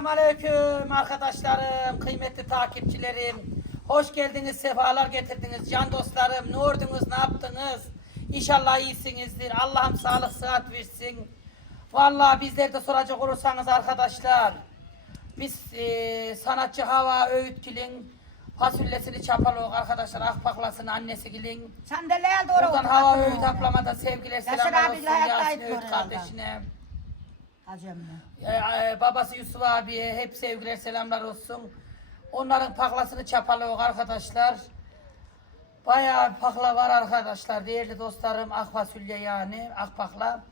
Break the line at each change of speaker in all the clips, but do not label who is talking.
Selamünaleyküm arkadaşlarım, kıymetli takipçilerim. Hoş geldiniz, sefalar getirdiniz. Can dostlarım, ne ordunuz, ne yaptınız? İnşallah iyisinizdir. Allah'ım sağlık, sıhhat versin. Vallahi bizler de soracak olursanız arkadaşlar. Biz eee, sanatçı Hava Öğütgil'in fasulyesini çapalog arkadaşlar. Akpaklasını annesi gilin.
Sandalyeye doğru
Buradan Hava Öğüt
oraya.
ablamada sevgiler, selamlar olsun. Yasin Öğüt kardeşine.
Hacı emmi.
Ee, e, babası Yusuf abiye hep sevgiler selamlar olsun. Onların paklasını çapalı arkadaşlar. Bayağı pakla var arkadaşlar. Değerli dostlarım ak fasulye yani ak pakla.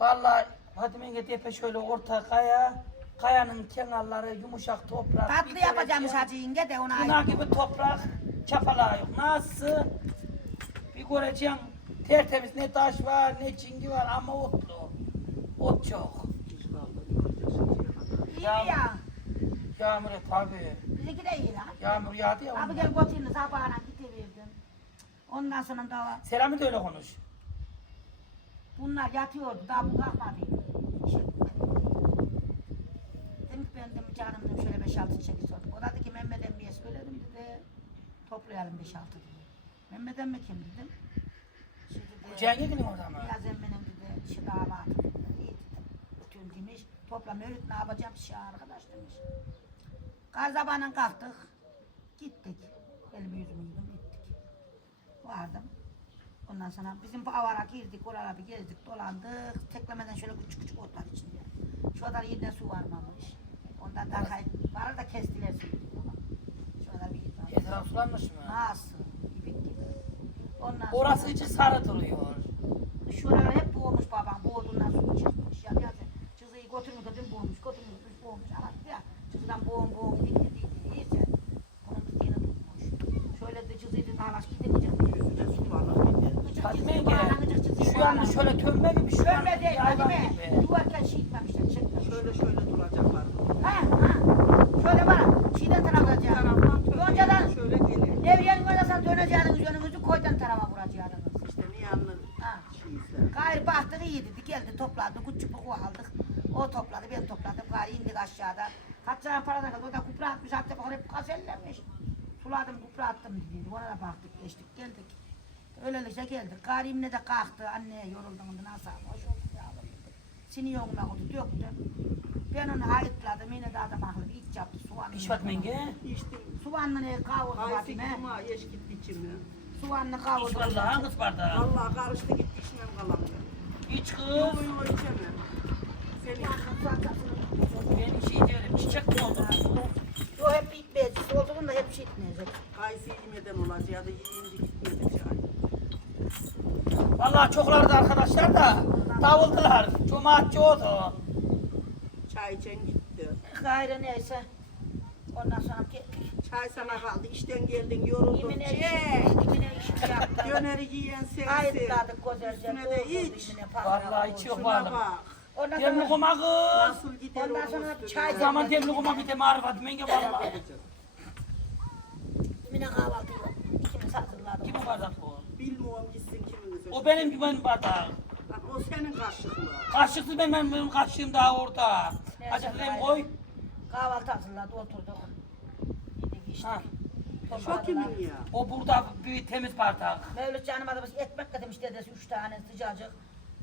Vallahi Fatime tepe şöyle orta kaya. Kayanın kenarları yumuşak toprak.
Tatlı yapacağımız hacı yenge de ona ait.
gibi toprak çapala yok. Nasıl? Bir göreceğim tertemiz ne taş var ne çingi var ama otlu. Ot çok.
İyi mi ya?
Yağmur tabi.
Bizimki de iyi lan.
Yağmur yağdı ya.
Abi
ondan.
gel götürün sabahına gidiverdim. Ondan sonra da
Selami de öyle konuş.
bunlar yatıyordu. Daha bu kalkmadı. Şey, Dedim ki ben dedim canım dedim şöyle beş altı çiçek sordum. O da dedi ki Mehmet emmiye söyledim dedi. Toplayalım beş altı dedi. Mehmet emmi kim dedim. Şey dedi,
Cengiz'in orada mı?
Biraz emminin dedi, şu damadı dedi, iyi dedim. Bütün toplam öğüt ne yapacağım şey arkadaş demiş. Garzabanın kalktık, gittik. Elimi yüzümü yıkadım, gittik. Vardım. Ondan sonra bizim bu avara girdik, oralara bir gezdik, dolandık. Teklemeden şöyle küçük küçük otlar içinde. Şu kadar yerine su varmamış. Ondan da arkayı var da kestiler suyu. Şu kadar bir yer.
Etraf sulanmış mı?
Nasıl? İbik gibi. Ondan
Orası
sonra-
için sarı duruyor.
Şuralar hep boğulmuş babam. Boğduğundan su çıkmış. Götürmüş götürmüş boğulmuş. Götürmüş boğulmuş. Ama ya cızıdan boğum boğum gitti gitti. İyice. Bunun dediğini tutmuş. Şöyle de cızıyı da dağlaş gitti gıcık
Yüzüne su balık gider.
Fatime yenge şu an şöyle tömme gibi şu an
Şöyle değil
gibi.
Duvarken şey itmemişler. Çekmemişler.
Şöyle şöyle duracaklar.
Ha ha. Şöyle bana. Çiğden
tövbe
Yoncadan
şöyle gelir.
Nevriyenin oynasam döneceğiniz yönünüzü koydan tarafa vuracaksınız.
İşte niyanlı
Ha.
şeyizler.
Gayrı baktık iyi dedi. Geldi topladı. Küçük bir aldık. O topladı. Ben topladım. Gayrı indik aşağıda. Kaç lira paradan kaldı. O da kupra atmış. Hatta bakın hep kasellenmiş. Suladım kupra attım dedi. Ona da baktık. Geçtik geldik. Öylelikle geldik. Gayrı imle de kalktı. Anne yoruldum. Nasıl hoş olduk yavrum. Seni yoluna koydu. Döktüm. Ben onu hayıtladım. Yine de adam akıllı bir iç yaptı. Soğanlı.
İş Fatime yenge.
İçtim.
Soğanlı ne kavurdu
Aysi
Fatime.
kuma yeş gitti içime.
Soğanlı
İş
kavurdu.
vallahi hangi bardağı?
Allah karıştı gitti içmem kalamıyor.
İç kız.
Yok yok içemem. Seni
Ben şey diyorum çiçek mi oldu?
Yo hep bitmeyecek. Olduğunda hep şey bitmeyecek.
Aysi yemeden olacak ya da yiyince gitmedi çay.
Vallahi çoklardı arkadaşlar da davuldular. Cumaatçı oldu.
Çay içen gitti.
Gayrı neyse. Ondan sonra gittik.
Çay sana kaldı. İşten geldin yoruldun.
Yemine
Çek. Döneri yiyen sensin.
Ayıtladık güzelce.
Üstüne de iç.
Vallahi
koydu.
içiyor.
Şuna bak.
Ondan
Demli
sonra
kuma kız.
Nasıl gider
Ondan sonra çay
zaman demli kuma bir de marifat menge vallahi.
yemine kahvaltı yok.
Kim o bardak o?
Bilmiyorum gitsin kimin üzerine.
O benim benim bardağım.
Bak o senin kaşıklı.
Kaşıksız ben benim, benim kaşığım daha orada.
Gayrı.
koy.
Kahvaltı hazırladı oturduk. Yedik içtik.
Ha.
Şu kimin ya?
O burada bir temiz bardak.
Mevlüt canıma da biz ekmek getirmiş dedesi üç tane sıcacık.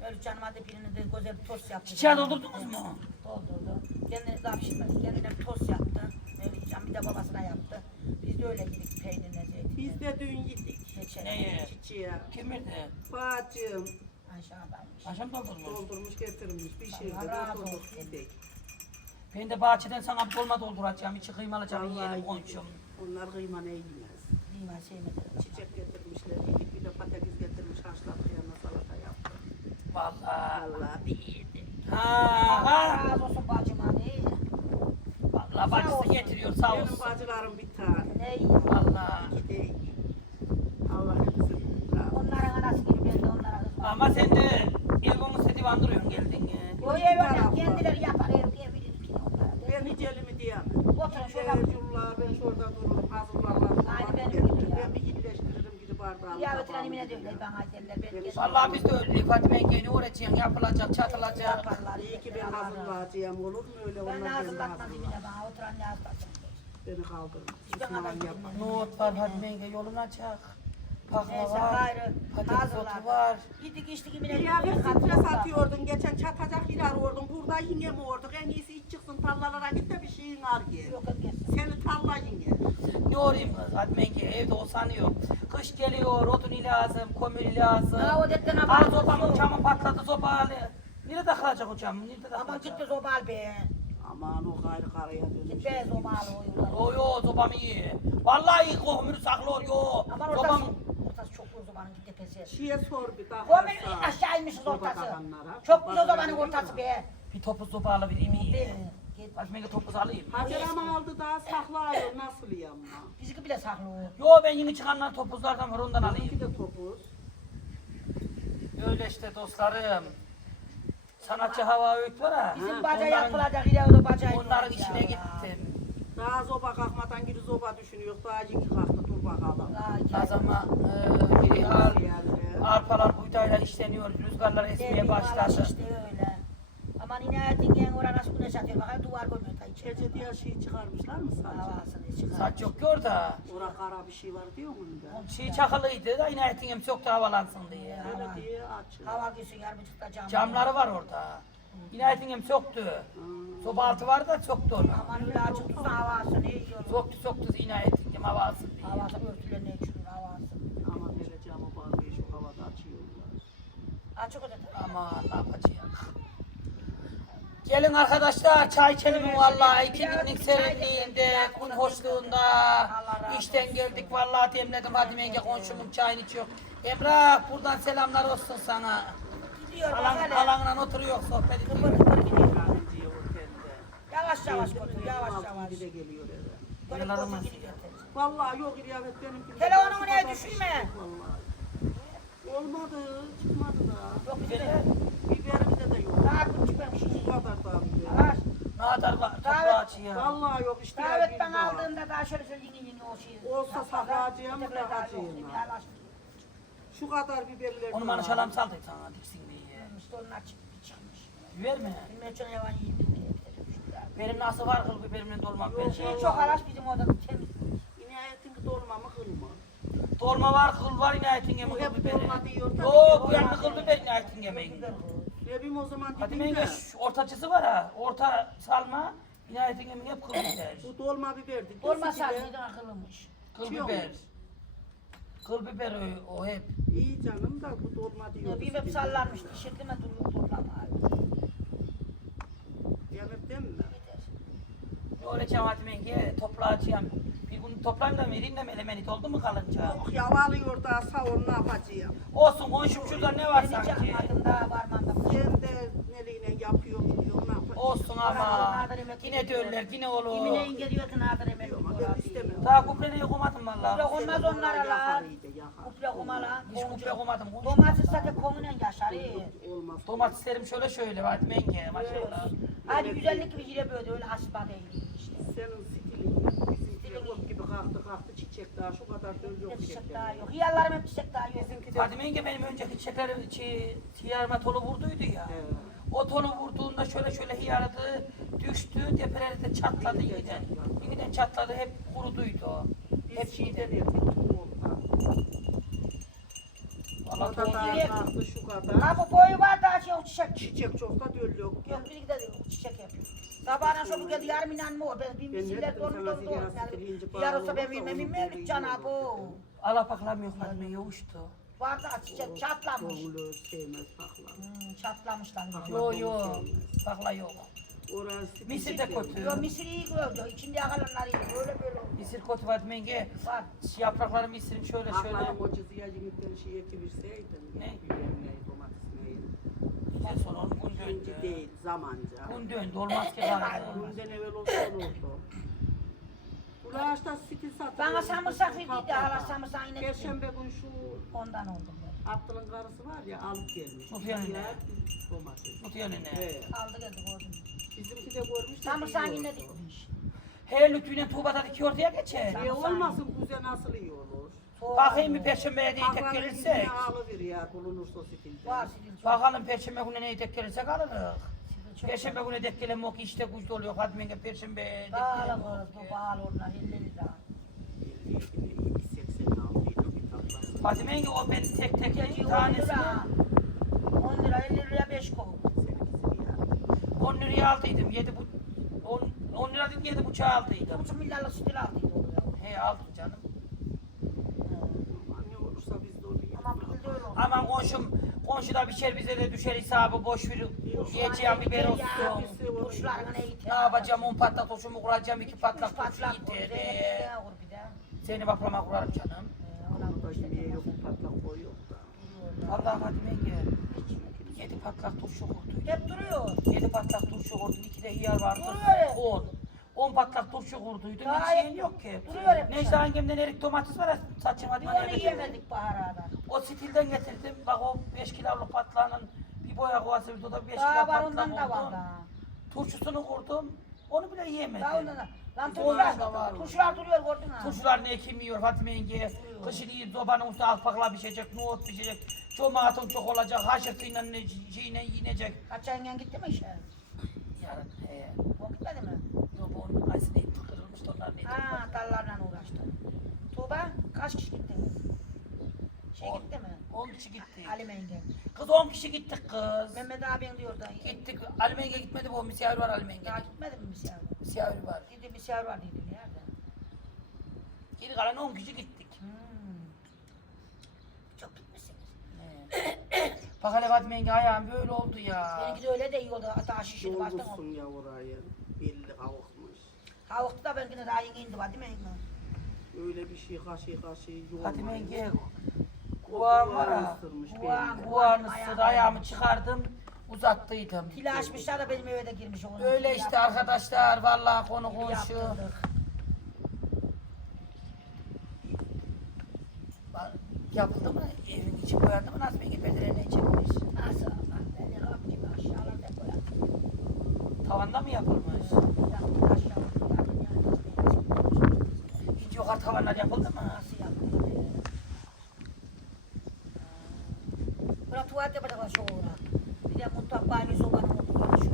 Mevlüt canıma da birini de güzel bir tost yaptı.
Çiçeği doldurdunuz mu?
Doldurdu. Kendini daha pişirmedi. Kendine bir tost yaptı. Mevlüt can bir de babasına yaptı. Biz de öyle yedik peynirle zeytin.
Biz de dün yedik.
Reçel.
Neyi?
Çiçeğe.
Verdi?
Bacım
Aşağıdaymış.
Akşam doldurmuş.
doldurmuş getirmiş pişirdi.
Allah razı
Oturduk
olsun.
yedik.
Ben de bahçeden sana dolma dolduracağım. İçi kıymalı canım
Vallahi
yiyelim
yedik.
konuşuyorum.
Onlar kıyma ne yemez.
Lima sevmedi.
Çiçek getirmişler yedik. Bir de patates getirmiş haşladık yanına salata
Vallahi.
Allah değildi.
Ha
Allah
ha.
razı olsun bacım hadi.
Vallahi bacısı getiriyor sağ
Benim
olsun.
bacılarım bir tane.
Ne iyi.
Vallahi.
İki. Allah hepsini razı olsun.
Onların anası gibi ben de onlara kızmam.
Ama sen de Elgon'u seni vandırıyorsun geldin ya.
O ev öyle kendileri yapar ev diye bilir ki onlara.
Ben hiç elimi diyemem.
Oturun şurada.
Şurada ben şurada dururum hazırlarlar.
Aynı benim
Gelirim.
gibi ya.
Ben Benim
geç-
Vallahi biz de öyle Fatime yenge ne uğraşacaksın yapılacak çatılacak.
Yaparlar.
İyi ki ben hazırlayacağım olur mu öyle
Ben
onlar beni
hazırlatmam
hazırlar.
dibine bana. Oturan ne hazırlatacağım.
Beni kaldırın.
Hiç ben
yapma.
Var Fatime yenge yolunacak. Pakla
Neyse
var.
gayrı
Patates
hazırlar.
otu var.
Yedik içtik
Kıyafet
diyorlar,
stres
hazırlar.
atıyordun. Geçen çatacak iler ordun. Burada yine mi orduk? En iyisi iç çıksın tarlalara git de bir şeyin ar gel.
Yok yok.
Seni tarla yine.
Ne olayım kız Fatime yenge evde o sanıyor. Kış geliyor odun lazım, kömür lazım.
Ha, o detten
Al
haber
sopamın camı patladı sopa al. Nerede takılacak hocam? Nerede
Aman
takılacak?
git de zobal be.
Aman o gayrı karaya
Git
dönmüş.
be zobal oyunlar.
Yo yo sopam iyi. Vallahi iyi kömür saklıyor yo.
Aman ortası,
Sopam
ortası çok uzun zobanın git tepesi.
Şiye sor bir daha.
Komün aşağı inmişiz ortası. Çok güzel zobanın ortası be.
bir topuz sopa alabileyim iyi.
Değil mi? Git.
Fatime yenge topuz alayım.
Hacer ama aldı daha saklıyor. Nasıl yanma?
Bizimki bile saklı.
Yo ben yeni çıkanlar topuzlardan var ondan alayım.
de topuz.
Öyle işte dostlarım. Sanatçı hava öğüt var ha.
Bizim baca yapılacak ileri o baca
Onların içine gittim.
Daha zoba kalkmadan giri zoba düşünüyor. Daha yeni kalktı dur bakalım.
O zaman e, biri al, arpalar buğdayla işleniyor, rüzgarlar esmeye başladı.
işte öyle. Aman inayetin gen oraya nasıl güneş atıyor. Bakın duvar görmüyor ta içeri.
Gece diye şey çıkarmışlar mı sadece?
Havasını çıkar.
Saç yok ki orada.
Ora kara bir şey var diyor mu?
Şey çakılıydı da yine etin çok da havalansın diye.
Öyle diye açıyor.
Hava girsin yarımcıkta cam.
Camları var orada. Yine etin soktu. Soba altı var da soktu onu.
Aman öyle açık tutsun havasını yiyor.
Soktu soktu havasın diye.
Havası örtülerine çürür havası.
Ama hele camı bağlıyor şu havada açıyorlar.
Açık öyle.
Aman ne yapacağız? Gelin arkadaşlar çay içelim vallahi iki günlük serinliğinde, gün hoşluğunda. İşten geldik vallahi demledim hadi menge komşumun çayını içiyor. Emrah buradan selamlar olsun sana.
Gidiyor
Alan,
bak hele.
alanla oturuyor sohbet
Kıpır
ediyor.
kıpır gidiyor.
Diye otelde.
Yavaş yavaş götür yavaş yavaş.
gibi de geliyor eve.
Böyle
nasıl?
gidiyor.
Vallahi yok ilafet benimki.
Telefonumu
bir
düşürme?
şey Vallahi. Olmadı, çıkmadı da.
Yok bize.
Biberimde de yok.
Daha küçük ben
Şu kadar daha biber.
Ne kadar var?
Davet-
Toprağı açıyor.
Vallahi yok işte.
Davet
bir
ben aldığımda daha şöyle şöyle yeni yeni o şey.
Olsa sahracıya mı ha?
yavaş.
Şu kadar biberler.
Onu bana şalam saldı sana diksin diye.
İşte onlar çık- çıkmış.
Verme.
Bilmem çok yavan iyi bilmeye
Benim nasıl var kıl biberimle dolmak ben
Yok,
şey.
Şey çok araç bizim orada temiz.
İnayetin dolma mı kılma?
Dolma var kıl var inayetin yemi
Bu
kıl biberi.
dolma diyor, ki
bu yanı
dolma.
kıl biber inayetin yemeği.
Ne bileyim o zaman
Hadi
dedim
menge
de.
şu ortacısı var ha. Orta salma inayetin yemeği hep kıl biber.
Bu dolma biberdi.
Dolma sarıydı akıllımış.
Kıl
Çiğ
biber. Kıl biber o, o hep.
İyi canım da bu dolma diyor.
Bir hep sallanmış. Tişirtime duruyor toplama.
Yemekten mi?
Öyle cemaat menge toplayacağım. Bir gün toplayayım da vereyim de melemenit oldu mu kalınca?
Yok yavalıyor da sağ ol ne yapacağım.
Olsun komşum şurada ne var sanki?
yapmadım daha varmam da.
Sen de neliyle yapıyor.
Olsun ama. Yine dörler yine olur.
Yemine inge diyor ki nadir emek
Diyor ama
diyor.
ben istemem.
Daha kupleni okumadım
Kuple
valla.
olmaz onlara
yakar.
Kuple kuma lan.
Hiç kuple okumadım.
Domates zaten komunun yaşar.
Domateslerim şöyle şöyle var menge maşallah.
Hadi güzellik bir yere böyle öyle değil işte.
Senin stilin ot gibi kalktı kalktı çiçek daha şu kadar döl yok
Çiçek daha yok. Hiyallarım hep çiçek daha yok.
Bizimki de
Fatime yenge benim önceki çiçeklerim çi, hiyarıma tolu vurduydu ya.
He.
O tolu vurduğunda şöyle şöyle hiyardı, düştü, tepeleri de çatladı yeniden. Yeniden çatladı, hep kuruduydu o. Hep
şeyden.
Valla
Yine-
kalktı şu
Ha bu boyu var daha şey o çiçek.
Çiçek çok da döl yok.
Yok bir de çiçek yapıyor. Sabahına şöyle geldi yarım inan mı o? Ben bir
Ben
misiller.
Zeliha
Yani
Sitilinci
Yarısı ben bilmem bilmem
deli
can
yiyor.
bu.
Alapaklam yok yenge uçtu.
Vardı çiçek çatlamış.
Doğulu sevmez pakla.
Hmm, çatlamışlar.
Yo yo, bakla yok.
Orası
Misir de kötü.
Yo misir iyi gördü. İçinde yakalanlar iyi. Böyle böyle oldu.
Misir kötü Fatime yenge.
Var.
Yaprakları misirin şöyle şöyle.
Aklarım o cızıya yemekten şey ekiverseydin.
Ne?
Biberine, domatesine.
En son onun gün
Şimdi
döndü.
değil, zamanca.
Gün döndü, olmaz ki.
Bundan evvel olsa olurdu. Ulaşta stil satıyor.
Bana samırsak verdi de hala samırsak yine
Perşembe gün şu
Ondan oldum ben.
Abdül'ün karısı var ya alıp gelmiş.
Yani ne?
Ya, Domates.
Mutlu.
He.
Aldı geldi gördüm.
Bizimki de görmüş. de
Samırsak yine
oldu.
dikmiş.
Her lütfüyle Tuğba'da dikiyor diye geçer.
İyi olmasın kuze nasıl iyi olur?
Bakayım bir perşembeye de tek
Pazarın
gelirsek.
gidine alıver ya bulunursa o stilde.
Var sizin çok.
Bakalım perşembe günü neye tek gelirsek alırız. Perşembe günü tek gelen yok işte güçlü oluyor. Hadi bence perşembe
Pahalı
gelen
kız bu
yok.
pahalı onlar 50 lira.
86 bir tatlası.
Hadi bence o ben tek tek
Gece 10
tanesini
lira. 10 lira 50 liraya 5 kol.
10 liraya aldıydım. 7 bu 10, 10 lira dedim 7 buçuğa aldıydım.
9 milyarlık stil aldıydı oraya.
He aldım canım.
Onu
Ama öyle oldu.
Aman komşum komşuda bir şey bize de düşer hesabı boş ver. Yiyeceğim biber olsun.
Turşularına ne
Ne yapacağım? 10 patlak turşumu kuracağım. 2 patlak
Üç
turşu
patlak vur,
yeter.
bir bir.
Seni baklama kurarım canım.
İşte,
yemeğe yok
yapmasın.
patlak koy yok da.
Vallahi hadi menge. 7 patlak turşu kurduk.
Hep duruyor.
7 patlak turşu kurduk. 2 de hıyar vardı.
Duruyor.
10. 10 patlak turşu kurduydum. Hiç yiyen yok ki.
duruyor hep
Necla
dışarı.
hangemden erik domates var ya saçıma diye.
onu yemedik baharadan.
O stilden getirdim. Bak o 5 kiloluk patlağının bir boya kovası bir o da 5 kilo
Daha var
patlak
ondan da var
oldu.
daha.
Turşusunu kurdum. Onu bile yiyemedim.
Daha ondan da. Lan
Ondan da var.
turşular, turşular duruyor gördün ha.
Turşular ne kim yiyor Fatime yenge? Kışın iyi zobanın üstüne alpakla pişecek, nohut pişecek. Çomatın çok olacak, haşırtıyla ne şeyine yiyecek.
Kaç yengen gitti mi işe?
Yarın he.
O gitmedi mi?
Kaysını itti kırılmış neydi?
Ha dallarla uğraştı. Tuğba kaç kişi gittiniz? Şey
On.
gitti mi?
10 kişi gitti.
Ali Menge.
Kız 10 kişi gittik kız.
Mehmet abin diyor da.
Gittik. Ali Menge gitmedi bu misafir var Ali Menge.
Daha gitmedi mi misafir?
Misafir var.
Dedi misafir var dedi nerede?
Geri kalan 10 kişi gittik.
Hmm. Çok gitmişsiniz.
Bak hele Fatime yenge ayağım böyle oldu ya.
Benimki de öyle de iyi oldu. Hatta şişirdi baştan oldu.
Doldursun ya orayı.
Havuktu da benimkine daha yeni indi var değil mi Engin?
Öyle bir şey kaşı kaşı yoğurmayın.
Fatime yenge kulağım var ha.
Isırmış
Kulağım,
belli.
Kulağını ısır ayağımı çıkardım uzattıydım.
Fili açmışlar da benim eve de girmiş. onun.
Öyle işte
yaptırdık.
arkadaşlar vallahi konu
Fili
komşu.
yaptırdık.
Bak, Yapıldı mı? Evin içi boyandı mı? Nasıl bir bedirene çekmiş?
Nasıl Allah beni Rabbim aşağılarda koyar.
Tavanda mı yapılmış?
Yaptı aşağılarda.
Yukarı tavanlar yapıldı mı?
Nasıl yaptı? Bura tuvalet yapacaklar şu uğra. Bir de mutfak banyo sobanın mutfağı şu.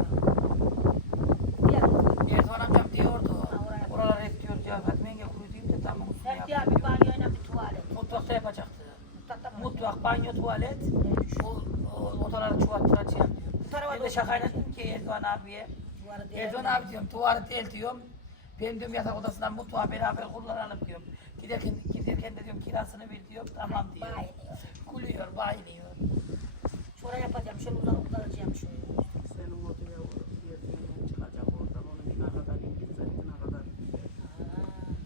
Diğer
Erdoğan amcam diyordu. Buralar hep diyor ya Fatma yenge kurutayım da tamam
hep diğer bir banyoyla bir tuvalet.
Mutfakta yapacaktı.
Mutfakta mı?
Mutfak, banyo, tuvalet. O, o odaları çuvattıracağım.
Bu tarafa doğru
şakayla dedim ki Erdoğan abiye. Erdoğan abi diyorum duvarı del diyorum. Ben diyorum yatak odasından mutfağı beraber kullanalım diyorum. Giderken, giderken de diyorum kirasını ver diyorum. Tamam diyor.
Bayılıyor.
Gülüyor, bayılıyor.
Şuraya yapacağım. Şöyle uzak uzatacağım şöyle.
Senin odaya yerden çıkacak oradan. Onu bina kadar indirsen bina kadar.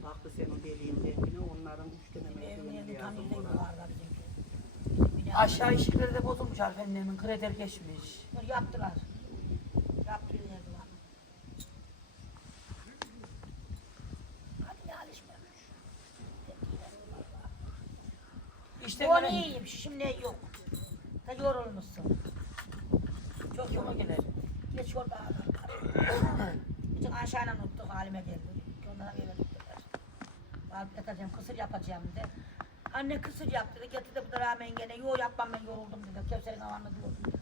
Baktı senin deliğin rengine onların üç lazım
Aşağı işçileri de bozulmuş Alfenlemin. Kreder geçmiş.
Bunu yaptılar. Yaptırıyor Erdoğan. Hadi ne alışmamış.
İşte
O
böyle
iyiyim. Şimdi yok. Da yorulmuşsun. Çok
yola gelir.
Geç orada adam. Bütün aşağıya unuttuk halime geldi. Onlara eve gittiler. Alıp yatacağım, kısır yapacağım dedi. Anne kısır yap dedi. Getir de bu da rağmen gene. Yo yapmam ben yoruldum dedi. Kevser'in havanını diyordum dedi.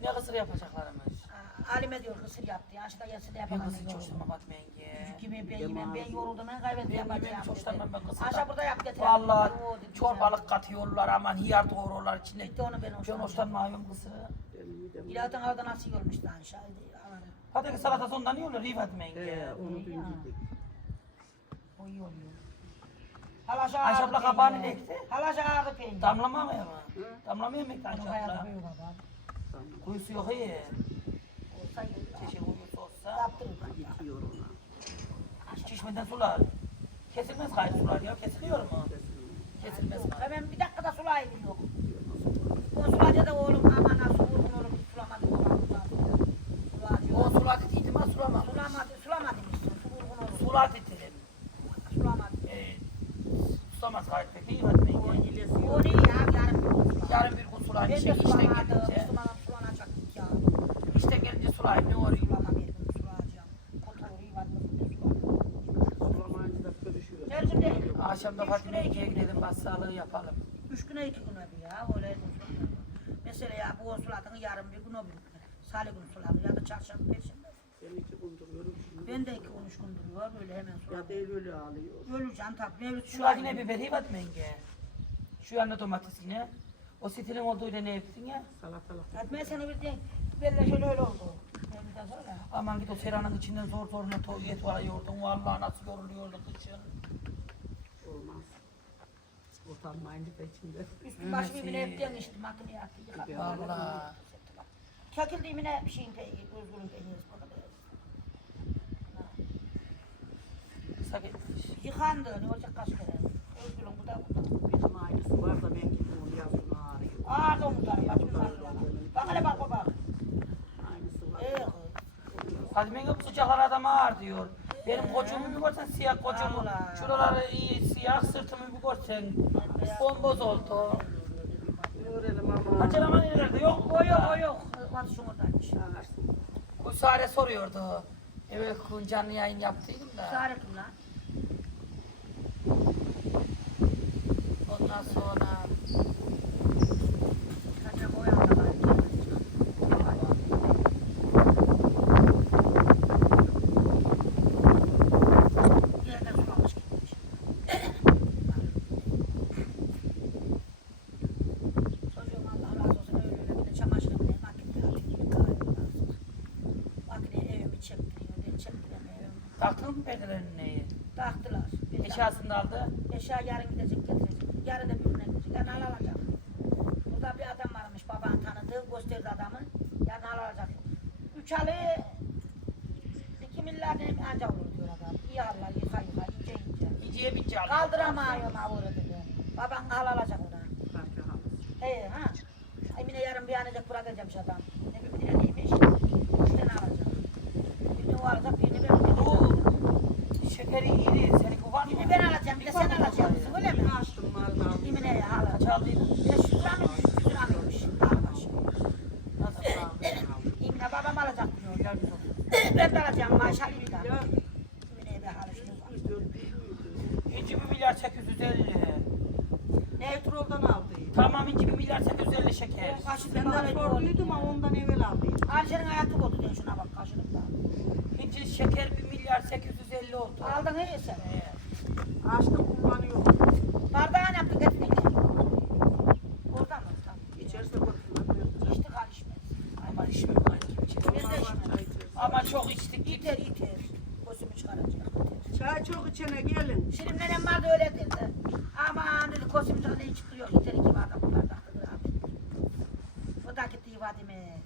Ne kısır yapacaklarmış.
Aa, Halime diyor kısır yap diye. Aşağıda yatsı da
Ben
yapamam
kısır
ben yoruldum.
sevmem Fatma yenge.
Küçük yemeği ben
yemem.
Ben
ağzı.
yoruldum. Ben kaybettim
Ben
yapacağım. dedi.
sevmem ben kısır.
Aşağı burada yap getir.
Vallahi. Çorbalık katıyorlar aman hiyar doğruyorlar içine.
İşte onu ben
Ben
hoşlanmıyorum.
hoşlanmıyorum
midem-
İlahi orada nasıl yormuş lan aşağıya.
Patates salatası ondan yiyorlar iyi Fatma yenge.
He, onu dün yedik.
O iyi oluyor. Halaca
Ayşe abla kabağını ekti.
Halaca ağrı peynir.
Damlamıyor mu?
Hı?
Damlamıyor mu Ayşe
Onun
abla?
büyük baba.
Tamam.
Kuyusu yok iyi.
Olsa iyi.
Keşke kuyusu olsa.
Yaptırır bak.
Ona.
Sular. Kesilmez gayet sular ya. Kesiliyor mu? Kesilmez.
Hemen bir dakikada sulaydı yok. O sulaydı da oğlum aman ha su vurgun oğlum sulamadı. Sulaydı.
O sular dediydim ha sulamamış.
Sulamadı, sulamadı işte. Su vurgun oğlum.
Sular dedim.
Sulamadı.
Ee, sulamaz gayet pek iyi Fatma
O ilesi
ne ya? Yarın bir sular.
Yarın bir sular
Ben de sulamadım. sulanacaktık ya.
İşten gelince sulayım ne oluyor?
Sulama bir gün sulayacağım. Kotoru iyi var mı?
Sulamayınca da bölüşüyor.
Tercümde.
Akşam da Fatime Engi'ye gidelim bas sağlığı yapalım.
Üç güne iki güne bir ya. Öyle olsun. Mesela ya bu suladın yarın bir gün o bir gün. Salı gün suladın ya da çarşamba perşembe.
Ben iki gündür görmüşüm.
Ben de iki gün üç gün duruyor böyle hemen
Ya
suladım.
değil öyle ağlıyor.
Öleceğim tabii. Mevlüt
Şu
sulayın.
yine biberi Fatime Engi. Şu yanında domates yine. O stilin olduğuyla ne yaptın ya?
Salatalık.
Hadi ben sana bir de böyle şöyle öyle oldu. Mevlüt'ten sonra.
Aman git o seranın içinden zor zoruna to et var yordun. Vallahi nasıl yoruluyordu kışın.
Olmaz. Utanmayın da içinde.
Üstüm başımı yine hep demiştim makineye attı yıkadım.
Vallahi.
Çekildi yine bir şeyin teyi, özgürün teyi.
Kısa gitmiş.
Yıkandı ne olacak kaç kere. Özgürün bu da bu da.
Bizim aynısı var da ben gidiyorum yazın ağrıyor.
Ağır omuzlar bacım var. Bak hele bak bak.
Aynısı var.
Ee,
bu sıcaklar adama ağır diyor. Benim kocuğumu bir görsen siyah kocuğumu.
Allah.
Şuraları iyi siyah sırtımı bir görsen. Bomboz oldu.
Öğrenelim ama.
Acaba nerede yok mu?
o yok o yok. Var şuradaymış.
Ağırsın.
Kusare soruyordu. Evet kun canlı yayın yaptıydım da.
Sarı kim lan?
Ondan sonra
Kaçak o yanda var. Yerden sulamış gitmiş. Çocuğum Allah razı olsun öyle öyle bir de çamaşırı bile makineye atıyor. yıkıyor. Makineye evimi çektiriyor. Ben çektiremiyorum.
taktın mı perdelerini neyi?
Taktılar. Bir
Eşyasını da aldı.
Eşya yarın gidecek getirecek. Yarın da birine gidecek. Yarın al alacak. Burada bir adam varmış baban tanıdığı gösterdi adamı. Yarın al alacak. Üç halı iki milyar dedim anca olur diyor adam. İyi halılar yıka yıka ince ince.
İciye bir çaldı.
Kaldıramıyorum avuru dedi. Baban al alacak ona.
Belki halısı.
He ha. Emine yarın bir anacak burada demiş adam. Ne bileyim ne neymiş. Üç tane alacak. Birini o alacak birini ben alacağım.
şekeri var mı?
Birini ben alacağım bir de sen alacaksın öyle mi?
Açtım malını aldım.
Emine'ye alacak.
Çaldıydın.
500 lira mı 300 lira mıymış? İmle babam alacak diyor. ben de alacağım maaş alayım da.
Dört değil miydi?
İnci bir milyar 850.
Ne?
Petroldan aldı.
Tamam inci bir milyar 850 şeker.
Kaşık
Senden sorduydum ama ondan evvel aldıydım.
Ayşe'nin hayatı oldu diyor şuna bak kaşınıkta.
İnci şeker bir milyar 850 oldu.
Aldın iyi sen.
Açtım kullanıyorum.
Bardağını yaptık etmeyin. Oradan mı?
İçerse bakımlar.
İçti karışmaz.
Ama.
Biz de içmedik.
Ama çok içtik git.
iter. Gözümü çıkaracak.
Çay çok içene gelin.
Şimdi nenem vardı öyle dedi. Aman dedi kosum çıkıyor ne çıkıyor. İter iki bardak bu bardakta. O da gitti Fadime.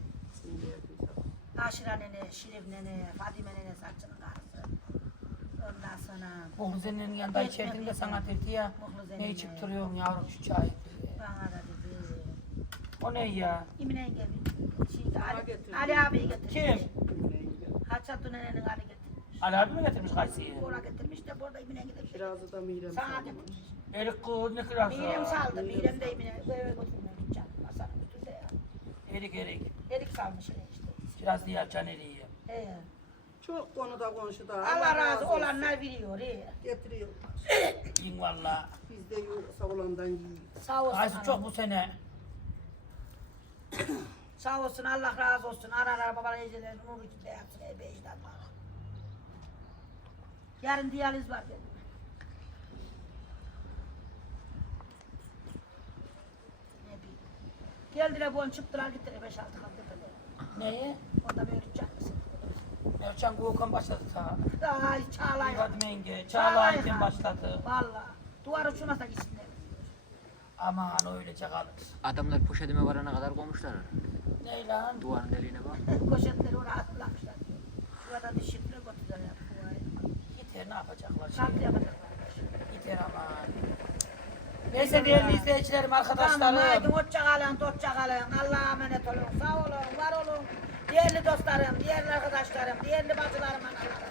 Aşira nene, Şirif nene, Fadime nene saçının karısı. Ondan sonra
Muhlize'nin yanında içerdin de sana dedi ya. Ne içip duruyorsun yavrum şu çayı dedi.
bana da dedi.
O ne ya?
İmine geldi. Şimdi
Bana
Ali, abi getirmiş.
Kim?
Haçatı nenenin Ali getirmiş.
Ali abi mi getirmiş Kayseri'yi?
Oraya getirmiş de burada İmine gidip
Kirazı da Mirem
sana getirmiş.
Erik kız ne kırası?
Mirem saldı. Mirem de İmine eve götürmüyor. Ya.
Erik erik.
Erik salmış işte.
Kiraz diye can eriği.
He.
Çok konuda komşuda.
Allah razı olanlar biliyor. He.
Getiriyor.
Yiyin valla.
Biz de yoksa olandan yiyiz.
Sağ olsun. Ana.
çok bu sene.
Sağ olsun Allah razı olsun. Analar babalar ecelerin nur içinde yatsın. Ey be ecdatlar. Yarın diyaliz var bileyim. Geldiler bu an çıktılar gittiler beş altı kaldı.
Neyi?
Onda böyle can mısın?
Erçan Kuğukan başladı ta.
Ay Çağlay var.
Fatma yenge. Çağlayan
ha.
başladı.
Valla. Duvar uçurmasa gitsinler.
Aman öylece kalır.
Adamlar poşetime varana kadar koymuşlar.
Ne lan?
Duvarın deliğine bak.
Poşetleri oraya atlamışlar. Şurada dişitleri götürdüler.
Yeter ne yapacaklar
Tatlı
şey.
yapacaklar.
Yeter aman. Neyse değerli izleyicilerim,
Tamam haydi
arkadaşlarım.
hoşça kalın, hoşça kalın. Allah'a emanet olun. Sağ olun, var olun. Değerli dostlarım, değerli arkadaşlarım, değerli bacılarım, analarım.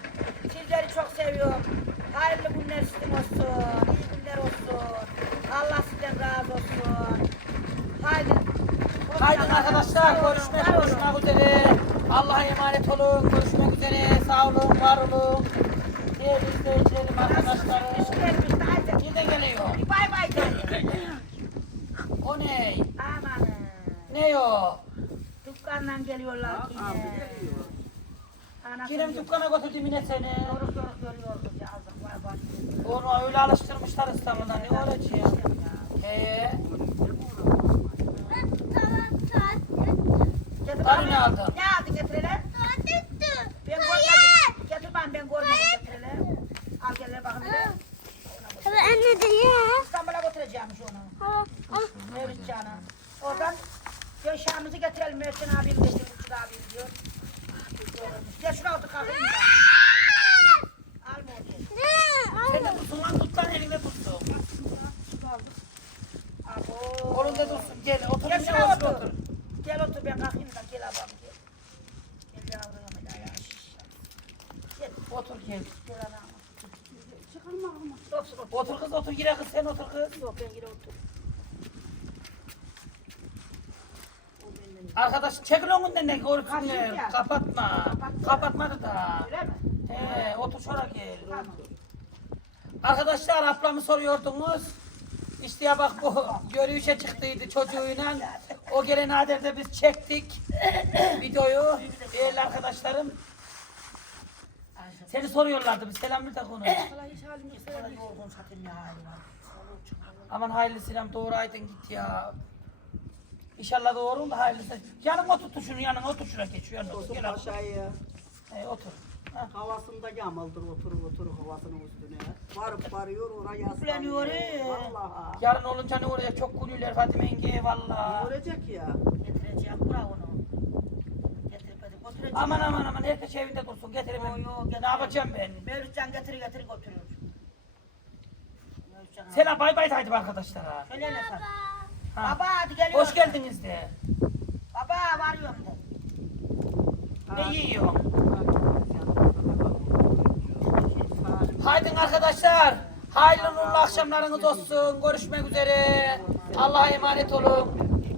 Sizleri çok seviyorum. Hayırlı günler sizin olsun. İyi günler olsun. Allah sizden razı olsun. Haydi.
Haydi arkadaşlar görüşmek, görüşmek üzere. Allah'a emanet olun. Görüşmek üzere. Sağ olun, var olun. Değerli izleyicilerim, arkadaşlarım.
Yine geliyor. Bay
bay.
O
ne?
Aman. Ne o?
Abi geliyor.
Anasını
Kerem
gör-
dükkana götürdü yine seni.
Yoruk yoruk görüyor kız yazık var bak.
Onu öyle alıştırmışlar İstanbul'da. Ne olacak ya? He.
Getir
Bana
bana.
ne aldın?
Ne aldın getireler? Ben görmedim. Getir bana ben görmedim getireler. Al gel bakın hele.
Anne de ya.
İstanbul'a götüreceğimmiş onu. Mevlüt Can'a. Oradan Gönşahımızı getirelim Mersin abim getir, Uçur abim diyor. Gel şuna otur kalkayım da. Alma onu.
Sen de tutsun lan tut lan elinde tutsun.
Abo.
Kolunda dursun gel otur
Gel
bir
şuna
otur
otur.
otur.
Gel otur ben kalkayım da gel abam gel. Gel yavrum hadi ayağa şiş. Gel
Otur gel.
Çıkarma ama. Otur otur.
Otur kız otur yine kız sen otur kız.
Yok ben yine otur.
Arkadaş çekil önünden ne görsünler.
ya.
Kapatma.
Kapatıyor.
Kapatmadı da.
Öyle mi?
He otur şuraya gel.
Tamam.
Arkadaşlar ablamı soruyordunuz. İşte ya bak bu yürüyüşe çıktıydı çocuğuyla. O gelen aderde biz çektik videoyu. Değerli arkadaşlarım. Seni soruyorlardı. Bir selam bir de konuş.
Vallahi hiç halim yok. Sana yorgun satayım ya halim var.
Aman hayırlı selam doğru aydın git ya. İnşallah doğru da hayırlısı. Yanına otur şunu yanına otur şuna geç yanına otur.
Olsun
Gel abi.
aşağıya.
He, otur. Ha.
Havasında yamaldır oturur oturur havasının üstüne. Varıp varıyor oraya
Üfleniyor, ee.
Vallahi.
Yarın olunca ne oraya çok gülüyorlar Fatime yenge valla.
Görecek ya.
Getireceğim bravo onu. Götüreceğim.
Aman aman aman herkes evinde dursun getirin
Yo, yo.
Ne yapacağım ben?
Mevlütcan getir getir götürüyor. Mevlütcan
Selam bay bay haydi arkadaşlara.
Söyle ne sen?
Ha.
Baba hadi geliyor.
Hoş geldiniz de.
Baba varıyorum de.
Ne yiyorsun? Haydi arkadaşlar. Hayırlı uğurlu akşamlarınız olsun. Görüşmek üzere. Allah'a emanet olun.